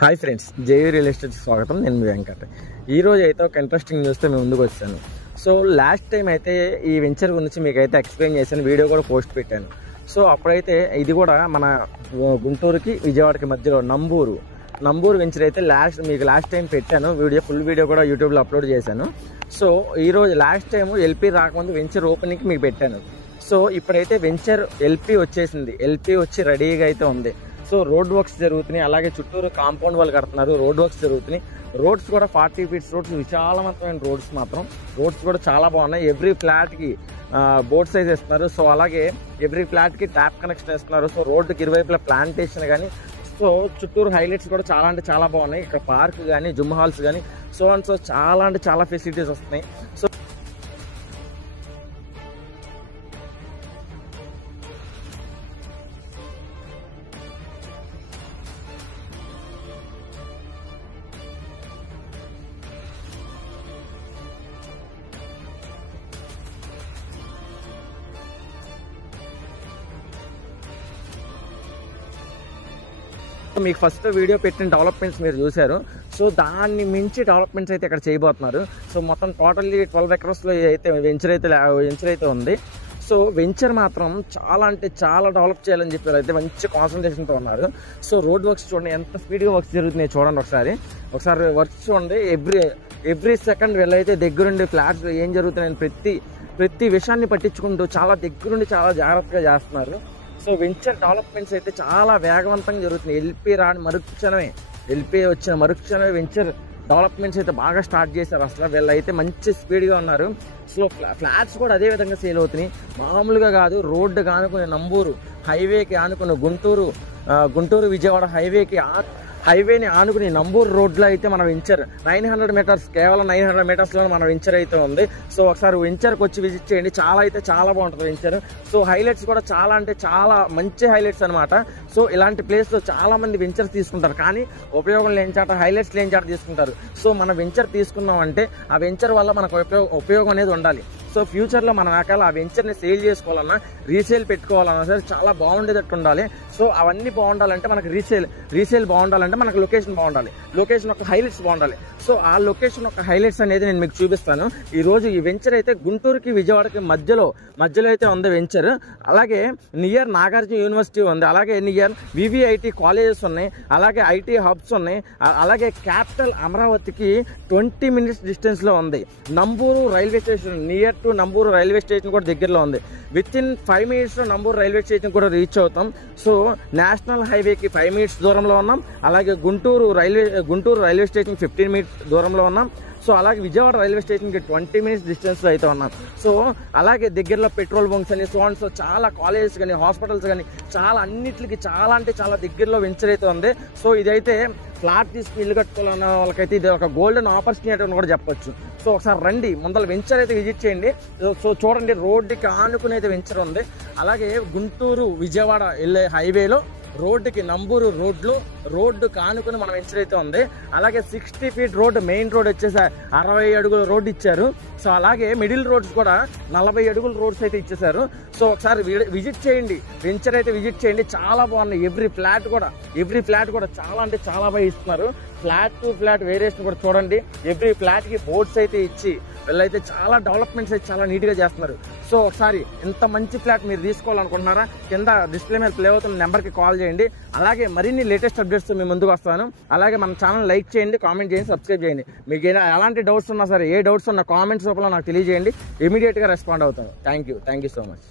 Hi friends, JV real estate స్వాగతం. నేను మీ వెంకట్. ఈరోజు అయితే ఒక ఇంట్రెస్టింగ్ న్యూస్తో మేము ముందుకు వచ్చాను. సో లాస్ట్ టైం అయితే ఈ వెంచర్ గురించి మీకు అయితే ఎక్స్ప్లెయిన్ చేశాను, వీడియో కూడా పోస్ట్ పెట్టాను. సో అప్పుడైతే ఇది కూడా మన గుంటూరుకి విజయవాడకి మధ్యలో నంబూరు వెంచర్ అయితే మీకు లాస్ట్ టైం పెట్టాను ఫుల్ వీడియో కూడా యూట్యూబ్లో అప్లోడ్ చేశాను. సో ఈరోజు లాస్ట్ టైం ఎల్పీ రాకముందు వెంచర్ ఓపెనింగ్కి మీకు పెట్టాను. సో ఇప్పుడైతే వెంచర్ ఎల్పీ వచ్చేసింది. ఎల్పీ వచ్చి రెడీగా అయితే ఉంది. సో రోడ్ వర్క్స్ జరుగుతున్నాయి, అలాగే చుట్టూరు కాంపౌండ్ వాళ్ళు కడుతున్నారు, రోడ్ వర్క్స్ జరుగుతున్నాయి. రోడ్స్ కూడా 40 ఫీట్స్ రోడ్స్, విశాలవంతమైన రోడ్స్ కూడా చాలా బాగున్నాయి. ఎవ్రీ ఫ్లాట్కి బోర్డ్ సైజ్ ఇస్తున్నారు. సో అలాగే ఎవ్రీ ఫ్లాట్కి ట్యాప్ కనెక్షన్ ఇస్తున్నారు. సో రోడ్డుకి ఇరువైపుల ప్లాంటేషన్ కానీ, సో చుట్టూరు హైలైట్స్ కూడా చాలా అంటే చాలా బాగున్నాయి. ఇక్కడ పార్క్ కానీ, జిమ్ హాల్స్ కానీ, సో చాలా అంటే చాలా ఫెసిలిటీస్ వస్తున్నాయి. సో మీకు ఫస్ట్ వీడియో పెట్టిన డెవలప్మెంట్స్ మీరు చూశారు. సో దాన్ని మించి డెవలప్మెంట్స్ అయితే ఇక్కడ చేయబోతున్నారు. సో మొత్తం టోటల్లీ 12 ఎకర్స్లో అయితే వెంచర్ అయితే ఉంది. సో వెంచర్ మాత్రం చాలా అంటే చాలా డెవలప్ చేయాలని చెప్పారు. అయితే మంచి కాన్సన్ట్రేషన్తో ఉన్నారు. సో రోడ్ వర్క్స్ చూడండి, ఎంత స్పీడ్గా వర్క్స్ జరుగుతున్నాయి చూడండి. ఒకసారి వర్క్స్ చూడండి. ఎవ్రీ సెకండ్ వీళ్ళైతే దగ్గరుండి ఫ్లాట్స్ ఏం జరుగుతున్నాయని ప్రతి విషయాన్ని పట్టించుకుంటూ చాలా దగ్గరుండి చాలా జాగ్రత్తగా చేస్తున్నారు. సో వెంచర్ డెవలప్మెంట్స్ అయితే చాలా వేగవంతంగా జరుగుతున్నాయి. ఎల్పీ వచ్చిన మరుక్షణమే వెంచర్ డెవలప్మెంట్స్ అయితే బాగా స్టార్ట్ చేశారు. అసలు వీళ్ళైతే మంచి స్పీడ్గా ఉన్నారు. సో ఫ్లాట్స్ కూడా అదే విధంగా సేల్ అవుతున్నాయి. మామూలుగా కాదు, రోడ్డుకి ఆనుకునే నంబూరు హైవేకి ఆనుకున్న గుంటూరు విజయవాడ హైవేని ఆనుకుని నంబూరు రోడ్లో అయితే మన వెంచర్ 900 మీటర్స్, కేవలం 900 మీటర్స్లో మన వెంచర్ అయితే ఉంది. సో ఒకసారి వెంచర్కి వచ్చి విజిట్ చేయండి, చాలా బాగుంటుంది వెంచర్. సో హైలైట్స్ కూడా చాలా అంటే చాలా మంచి హైలైట్స్ అనమాట. సో ఇలాంటి ప్లేస్లో చాలా మంది వెంచర్స్ తీసుకుంటారు, కానీ ఉపయోగం లేని చాట, హైలైట్స్ లేని చాట తీసుకుంటారు. సో మన వెంచర్ తీసుకున్నాం అంటే ఆ వెంచర్ వల్ల మనకు ఉపయోగం అనేది ఉండాలి. సో ఫ్యూచర్లో మనం ఒకవేళ ఆ వెంచర్ని సేల్ చేసుకోవాలన్నా, రీసేల్ పెట్టుకోవాలన్నా సరే చాలా బాగుండేటట్టు ఉండాలి. సో అవన్నీ బాగుండాలంటే మనకు రీసేల్ బాగుండాలంటే మనకు లొకేషన్ బాగుండాలి, లొకేషన్ యొక్క హైలైట్స్ బాగుండాలి. సో ఆ లొకేషన్ యొక్క హైలైట్స్ అనేది నేను మీకు చూపిస్తాను. ఈరోజు ఈ వెంచర్ అయితే గుంటూరుకి విజయవాడకి మధ్యలో అయితే ఉంది వెంచర్. అలాగే నియర్ నాగార్జున యూనివర్సిటీ ఉంది, అలాగే నియర్ వివిఐటి కాలేజెస్ ఉన్నాయి, అలాగే ఐటీ హబ్స్ ఉన్నాయి, అలాగే క్యాపిటల్ అమరావతికి 20 మినిట్స్ డిస్టెన్స్లో ఉంది. Namburu railway station, near to Namburu railway station కూడా దగ్గరలో ఉంది. విత్-ఇన్ 5 మినిట్స్లో నంబూరు రైల్వే స్టేషన్ కూడా రీచ్ అవుతాం. సో నేషనల్ హైవేకి 5 మినిట్స్ దూరంలో ఉన్నాం, అలాగే గుంటూరు రైల్వే స్టేషన్ 15 మినిట్స్ దూరంలో ఉన్నాం. సో అలాగే విజయవాడ రైల్వే స్టేషన్కి 20 మినిట్స్ డిస్టెన్స్లో అయితే ఉన్నాం. సో అలాగే దగ్గరలో పెట్రోల్ బంక్స్ అని, సో చాలా కాలేజెస్ కానీ, హాస్పిటల్స్ కానీ, చాలా అన్నిటికి చాలా అంటే చాలా దగ్గరలో వెంచర్ అయితే ఉంది. సో ఇదైతే ఫ్లాట్ తీసుకుని ఇల్లు కట్టుకోవాలన్న వాళ్ళకైతే ఇది ఒక గోల్డెన్ ఆపర్చునిటీ అని కూడా చెప్పొచ్చు. సో ఒకసారి రండి, ముందర వెంచర్ అయితే విజిట్ చేయండి. సో చూడండి, రోడ్డుకి ఆనుకుని అయితే వెంచర్ ఉంది. అలాగే గుంటూరు విజయవాడ వెళ్ళే హైవేలో రోడ్డుకి నంబూరు రోడ్డు కానుకుని మన వెంచర్ అయితే ఉంది. అలాగే 60 ఫీట్ రోడ్డు, మెయిన్ రోడ్ వచ్చేసి 60 అడుగుల రోడ్డు ఇచ్చారు. సో అలాగే మిడిల్ రోడ్స్ కూడా 40 అడుగుల రోడ్స్ అయితే ఇచ్చేసారు. సో ఒకసారి విజిట్ చేయండి, వెంచర్ అయితే విజిట్ చేయండి, చాలా బాగున్నాయి. ఎవ్రీ ఫ్లాట్ కూడా చాలా అంటే చాలా బాగా ఇస్తున్నారు. ఫ్లాట్ టు ఫ్లాట్ వేరియేషన్ కూడా చూడండి. ఎవ్రీ ఫ్లాట్కి బోర్డ్స్ అయితే ఇచ్చి వీళ్ళైతే చాలా డెవలప్మెంట్స్ అయితే చాలా నీట్గా చేస్తున్నారు. సో ఒకసారి ఇంత మంచి ఫ్లాట్ మీరు తీసుకోవాలనుకుంటున్నారా, కింద డిస్ప్లే మీద ప్లే అవుతున్న నెంబర్కి కాల్ చేయండి. అలాగే మరిన్ని లేటెస్ట్ అప్డేట్స్ మీ ముందుకు వస్తాను. అలాగే మన ఛానల్ లైక్ చేయండి, కామెంట్ చేయండి, సబ్స్క్రైబ్ చేయండి. మీకు ఎలాంటి డౌట్స్ ఉన్నా సరే, ఏ డౌట్స్ ఉన్నా కామెంట్స్ రూపంలో నాకు తెలియజేయండి, ఇమీడియట్గా రెస్పాండ్ అవుతాను. Thank you so much.